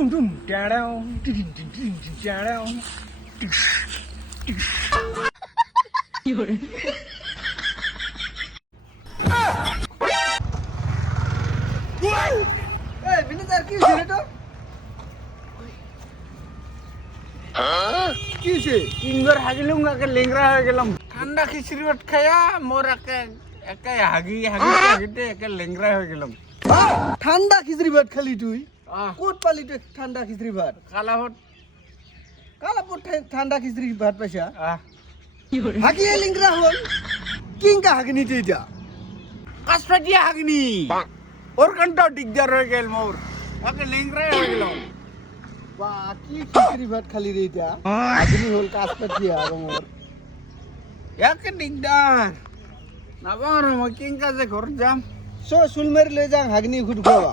টুম টুম ট্যাড়াও টিটিন টিটিন ট্যাড়াও কি হরে এই বিনোদার কি হইছে রে? কি হইছে? তিনবার হাগিলুম একে লেংরা হয়ে গেলাম ঠান্ডা খিচুড়ি ভাত খায়া মোর একে হাগিতে একে লেংরা হয়ে গেলাম ঠান্ডা খিচড়ি ভাত খালি তুই? আহ কোট পালি তুই ঠান্ডা খিচড়ি ভাত? কালাহট কালাপুর ঠান্ডা খিচড়ি ভাত পাইছা? কি হরে হাগিয়ে লিংরা হল কিংকা হাগনি তুই এটা? কাসপাটিয়া হাগনি ওর কানটাও দিগদার হয়ে গেল মোর একে লেংরা হয়ে গেলাম বা কি খিচড়ি ভাত খালি রে এটা? হাগনি হল কাসপাতিয়া রঙর। একে দিগদার না বারো মই কিংকা যে ঘর যাম সো সুলমেরি লই যাং হাগনি খুট খাওয়া।